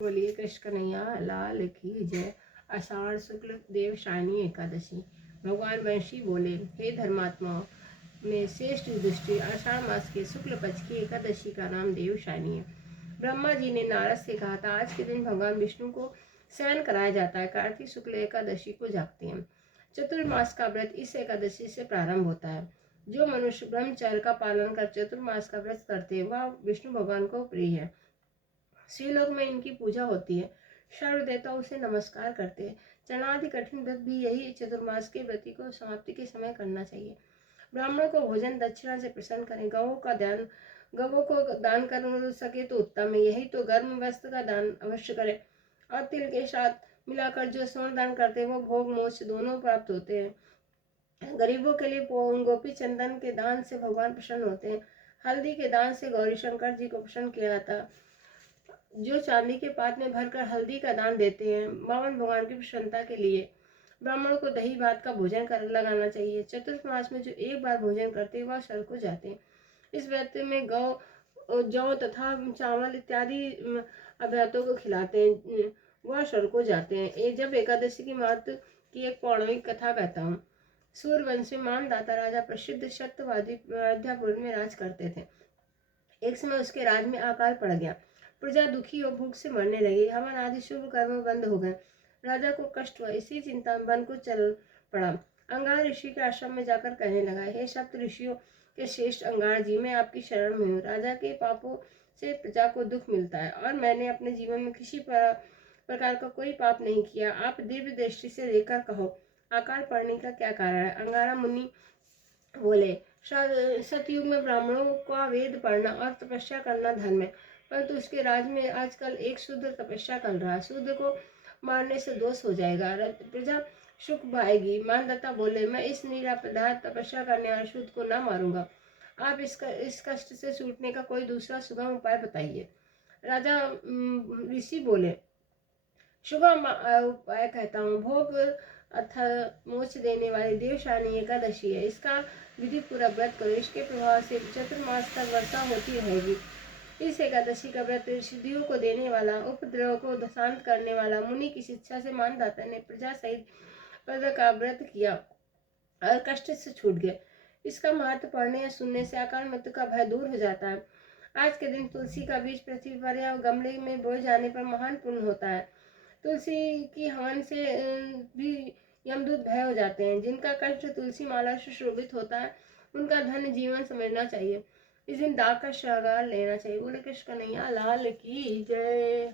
बोलिए कृष्ण कन्हैया लाल की जय। आषाढ़ शुक्ल देवशायनी एकादशी। भगवान वंशी बोले, हे धर्मात्मा में श्रेष्ठ युधिष्ठिर, आषाढ़ मास के शुक्ल पक्ष की एकादशी का नाम देवशायनी है। ब्रह्मा जी ने नारद से कहा था, आज के दिन भगवान विष्णु को शयन कराया जाता है। कार्तिक शुक्ल एकादशी को जागते हैं। चतुर्मास का व्रत इस एकादशी से प्रारंभ होता है। जो मनुष्य ब्रह्मचर्य का पालन कर चतुर्मास का व्रत करते हैं वह विष्णु भगवान को प्रिय है। श्रीलोक में इनकी पूजा होती है। सर्व देवता उसे नमस्कार करते हैं। चनादि कठिन व्रत भी यही चतुर्मास के व्रती को समाप्ति के समय करना चाहिए। ब्राह्मण को भोजन दक्षिणा से प्रसन्न करें। गवों को दान कर सके तो उत्तम है। यही तो गर्म वस्त्र का दान अवश्य करें। और तिल के साथ मिलाकर जो स्वर्ण दान करते हैं वो भोग मोक्ष दोनों प्राप्त होते हैं। गरीबों के लिए गोपी चंदन के दान से भगवान प्रसन्न होते हैं। हल्दी के दान से गौरी शंकर जी को प्रसन्न किया जाता है। जो चांदी के पात्र में भरकर हल्दी का दान देते हैं बावन भगवान की प्रसन्नता के लिए। ब्राह्मणों को दही भात का भोजन कर लगाना चाहिए। चतुर्मास में जो एक बार भोजन करते हैं वह स्वर्ग को जाते हैं। इस व्रत में गौ जौ तथा चावल इत्यादि अभ्यातों को खिलाते हैं वह स्वर्ग को जाते हैं। जब एकादशी की महत्व की एक पौराणिक कथा कहता हूँ। सूर्यवंश में मानदाता राजा प्रसिद्ध सत्यवादी अयोध्यापुर में राज करते थे। एक समय उसके राज में अकाल पड़ गया। प्रजा दुखी और भूख से मरने लगी। हवन आदि शुभ कर्म बंद हो गए। राजा को कष्ट हुआ। इसी चिंता में वन को चल पड़ा। अंगार ऋषि के आश्रम में जाकर कहने लगा, हे सप्त ऋषियों के श्रेष्ठ अंगार जी, मैं आपकी शरण में हूँ। राजा के पापों से प्रजा को दुख मिलता है और मैंने अपने जीवन में किसी प्रकार का कोई पाप नहीं किया। आप दिव्य दृष्टि से देखकर कहो, अकाल पड़ने का क्या कारण है। अंगारा मुनि बोले, सतयुग में ब्राह्मणों का वेद पढ़ना और तपस्या करना धर्म है, परंतु उसके राज में आजकल एक शूद्र तपस्या कर रहा है। शूद्र को मारने से दोष हो जाएगा, प्रजा सुख पाएगी। मानदाता बोले, मैं इस निरापराध तपस्या करने वाले शूद्र को ना मारूंगा। आप इस कष्ट से छूटने का कोई दूसरा सुगम उपाय बताइए। राजा ऋषि बोले, सुगम उपाय कहता हूँ। भोग अथा मोक्ष देने वाली देवशानी एकादशी है। इसका विधि पूरा व्रत करो। इसके प्रभाव से चतुर्मास तक वर्षा होती रहेगी। इस एकादशी का व्रत सिद्धियों को देने वाला, उपद्रव को शांत करने वाला। मुनि की शिक्षा से मानदाता ने प्रजा सहित पद का व्रत किया और कष्ट से छूट गए। इसका महत्व पढ़ने या सुनने से अकाल मृत्यु का भय दूर हो जाता है। आज के दिन तुलसी का बीज पृथ्वी पर या गमले में बोए जाने पर महान पुण्य होता है। तुलसी की हवन से भी यमदूत भय हो जाते हैं। जिनका कष्ट तुलसी माला से शोभित होता है उनका धन्य जीवन समझना चाहिए। इस दिन दाग का श्रृंगार लेना चाहिए। बोले कृष्ण कन्हैया लाल की जय।